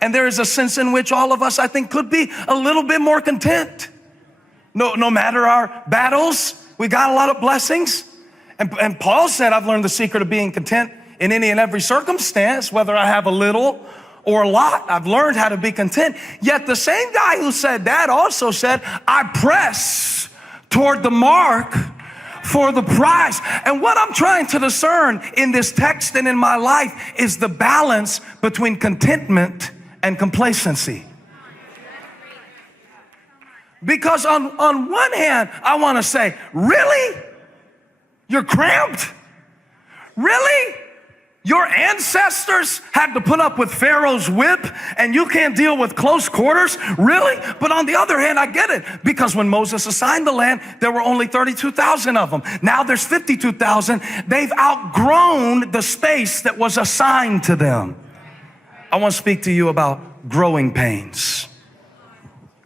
And there is a sense in which all of us, I think, could be a little bit more content. No matter our battles, we got a lot of blessings. And Paul said, I've learned the secret of being content in any and every circumstance, whether I have a little or a lot. I've learned how to be content. Yet the same guy who said that also said, I press toward the mark for the prize. And what I'm trying to discern in this text and in my life is the balance between contentment and complacency. Because on one hand, I want to say, really? You're cramped? Really? Your ancestors had to put up with Pharaoh's whip and you can't deal with close quarters? Really? But on the other hand, I get it. Because when Moses assigned the land, there were only 32,000 of them. Now there's 52,000. They've outgrown the space that was assigned to them. I want to speak to you about growing pains.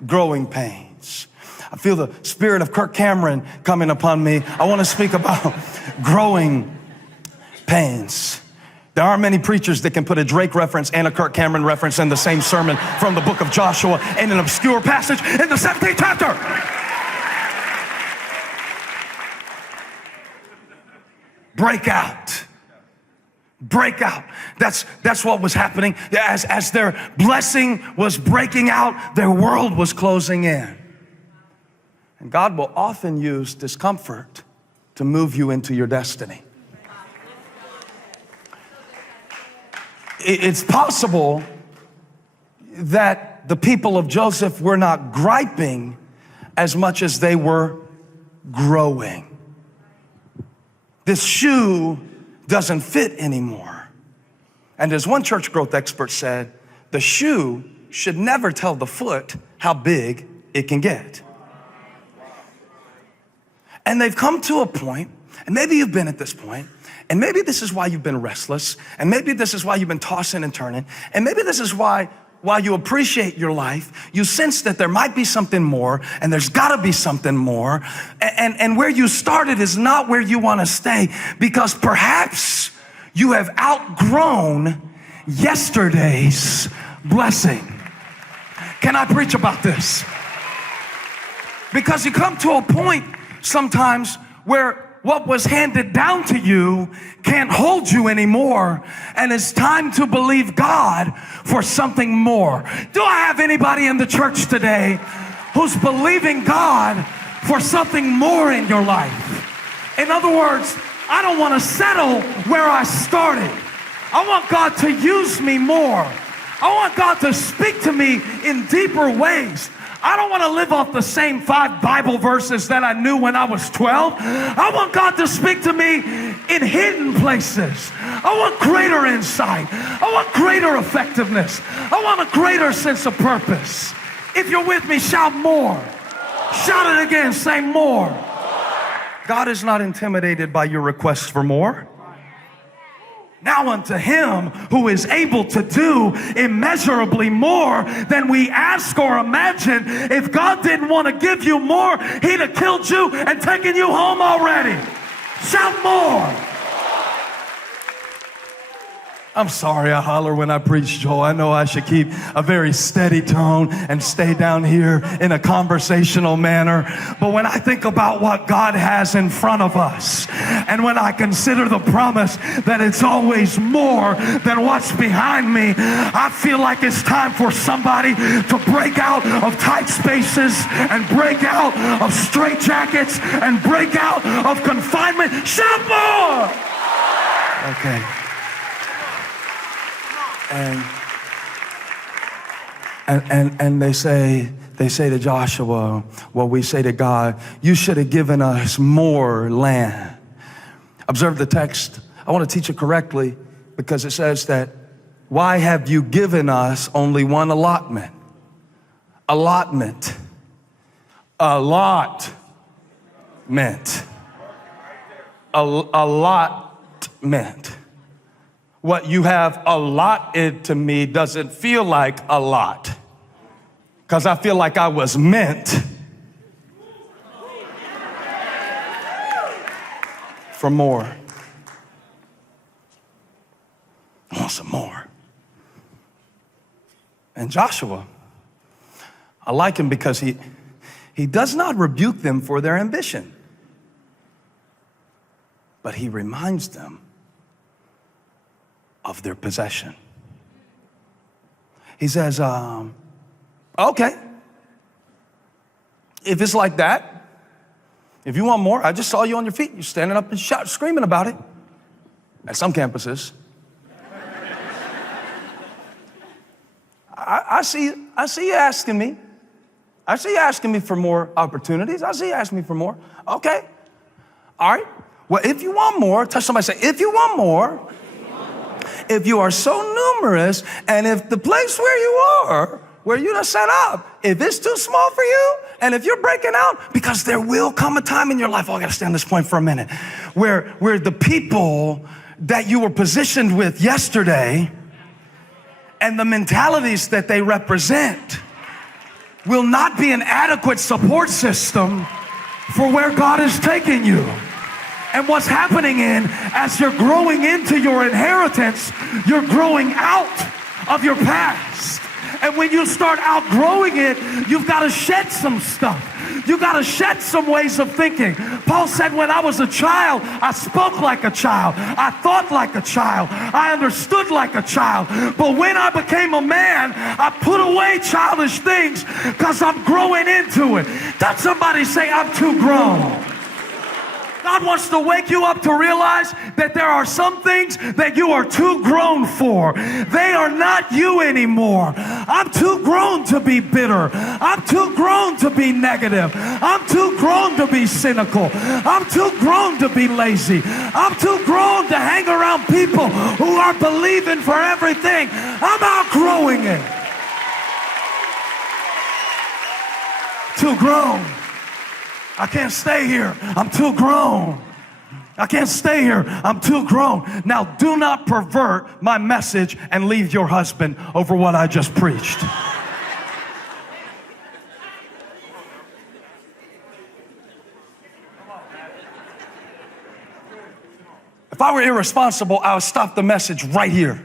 Growing pains. I feel the spirit of Kirk Cameron coming upon me. I want to speak about growing pains. There aren't many preachers that can put a Drake reference and a Kirk Cameron reference in the same sermon from the book of Joshua in an obscure passage in the 17th chapter. Break out. Break out. That's what was happening. As their blessing was breaking out, their world was closing in. And God will often use discomfort to move you into your destiny. It's possible that the people of Joseph were not griping as much as they were growing. This shoe doesn't fit anymore. And as one church growth expert said, the shoe should never tell the foot how big it can get. And they've come to a point, and maybe you've been at this point, and maybe this is why you've been restless, and maybe this is why you've been tossing and turning, and maybe this is why while you appreciate your life, you sense that there might be something more, and there's gotta be something more, and where you started is not where you wanna stay, because perhaps you have outgrown yesterday's blessing. Can I preach about this? Because you come to a point sometimes where what was handed down to you can't hold you anymore, and it's time to believe God for something more. Do I have anybody in the church today who's believing God for something more in your life? In other words, I don't want to settle where I started. I want God to use me more. I want God to speak to me in deeper ways. I don't want to live off the same 5 Bible verses that I knew when I was 12. I want God to speak to me in hidden places. I want greater insight. I want greater effectiveness. I want a greater sense of purpose. If you're with me, shout more. Shout it again, say more. God is not intimidated by your request for more. Now unto him who is able to do immeasurably more than we ask or imagine. If God didn't want to give you more, he'd have killed you and taken you home already. Shout more. I'm sorry I holler when I preach, Joel. I know I should keep a very steady tone and stay down here in a conversational manner. But when I think about what God has in front of us, and when I consider the promise that it's always more than what's behind me, I feel like it's time for somebody to break out of tight spaces and break out of straitjackets and break out of confinement. Shout more! Okay. And they say to Joshua, well, we say to God, you should have given us more land. Observe the text. I want to teach it correctly because it says that, why have you given us only one allotment? Allotment. Allotment. Allotment. What you have allotted to me doesn't feel like a lot, because I feel like I was meant for more. I want some more. And Joshua, I like him because he does not rebuke them for their ambition, but he reminds them of their possession. He says, okay, if it's like that, if you want more, I just saw you on your feet. You're standing up and screaming about it at some campuses. I see you asking me. I see you asking me for more opportunities. I see you asking me for more. Okay. All right. Well, if you want more, touch somebody, say, if you want more, if you are so numerous, and if the place where you are, where you done set up, if it's too small for you, and if you're breaking out, because there will come a time in your life, I gotta stay on this point for a minute, where the people that you were positioned with yesterday and the mentalities that they represent will not be an adequate support system for where God is taking you. And what's happening as you're growing into your inheritance, you're growing out of your past. And when you start outgrowing it, you've got to shed some stuff. You got to shed some ways of thinking. Paul said, when I was a child, I spoke like a child. I thought like a child. I understood like a child. But when I became a man, I put away childish things because I'm growing into it. Let somebody say, I'm too grown. God wants to wake you up to realize that there are some things that you are too grown for. They are not you anymore. I'm too grown to be bitter. I'm too grown to be negative. I'm too grown to be cynical. I'm too grown to be lazy. I'm too grown to hang around people who are believing for everything. I'm outgrowing it. Too grown. I can't stay here. I'm too grown. I can't stay here. I'm too grown. Now, do not pervert my message and leave your husband over what I just preached. If I were irresponsible, I would stop the message right here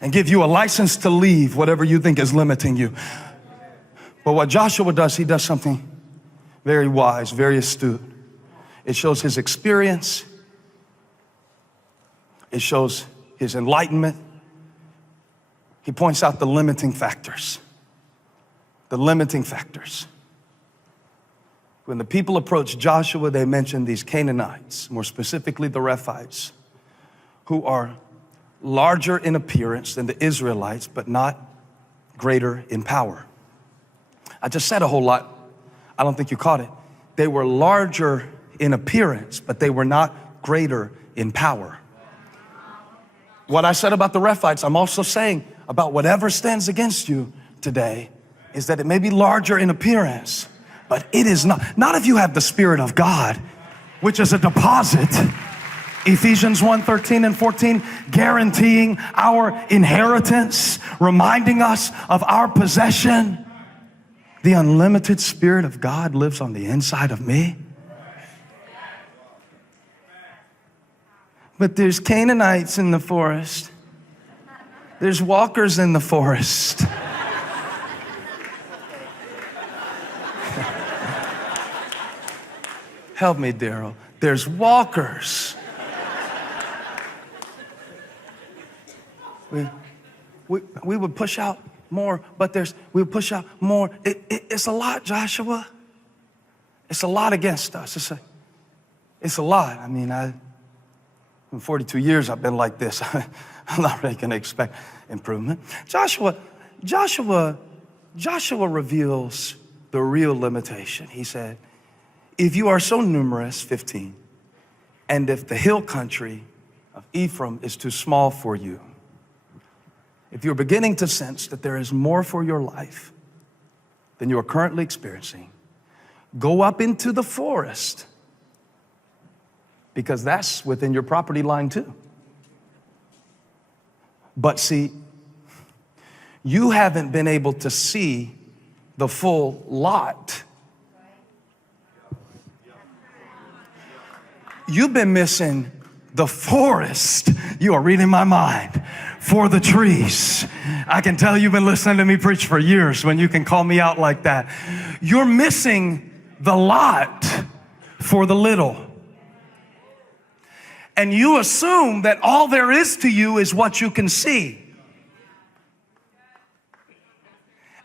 and give you a license to leave whatever you think is limiting you. But what Joshua does, he does something very wise, very astute. It shows his experience. It shows his enlightenment. He points out the limiting factors. The limiting factors. When the people approached Joshua, they mentioned these Canaanites, more specifically the Rephites, who are larger in appearance than the Israelites, but not greater in power. I just said a whole lot. I don't think you caught it. They were larger in appearance, but they were not greater in power. What I said about the Rephites, I'm also saying about whatever stands against you today is that it may be larger in appearance, but it is not if you have the Spirit of God, which is a deposit. Ephesians 1:13 and 14, guaranteeing our inheritance, reminding us of our possession. The unlimited Spirit of God lives on the inside of me. But there's Canaanites in the forest. There's walkers in the forest. Help me, Daryl. There's walkers. We would push out more, but we'll push out more. It's a lot, Joshua. It's a lot against us. It's a lot. I mean, in 42 years, I've been like this. I'm not really going to expect improvement. Joshua reveals the real limitation. He said, if you are so numerous, 15, and if the hill country of Ephraim is too small for you, if you're beginning to sense that there is more for your life than you are currently experiencing, go up into the forest, because that's within your property line too. But see, you haven't been able to see the full lot. You've been missing the forest. You are reading my mind. for the trees. I can tell you've been listening to me preach for years when you can call me out like that. You're missing the lot for the little. And you assume that all there is to you is what you can see.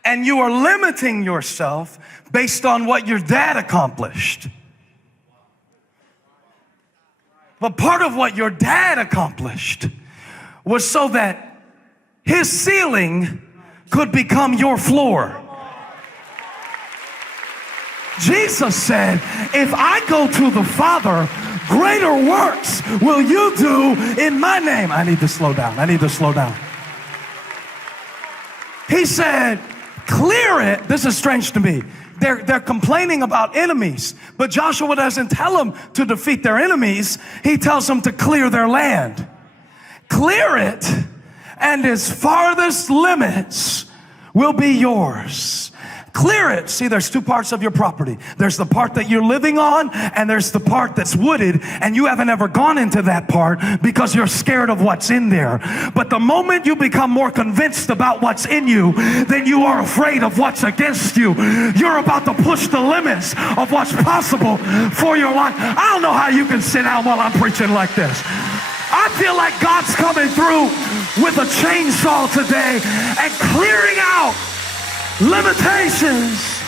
And you are limiting yourself based on what your dad accomplished. But part of what your dad accomplished was so that his ceiling could become your floor. Jesus said, if I go to the Father, greater works will you do in my name. I need to slow down. He said, clear it. This is strange to me. They're complaining about enemies, but Joshua doesn't tell them to defeat their enemies. He tells them to clear their land. Clear it, and its farthest limits will be yours. Clear it. See, there's two parts of your property. There's the part that you're living on, and there's the part that's wooded, and you haven't ever gone into that part because you're scared of what's in there. But the moment you become more convinced about what's in you, then you are afraid of what's against you. You're about to push the limits of what's possible for your life. I don't know how you can sit down while I'm preaching like this. I feel like God's coming through with a chainsaw today and clearing out limitations.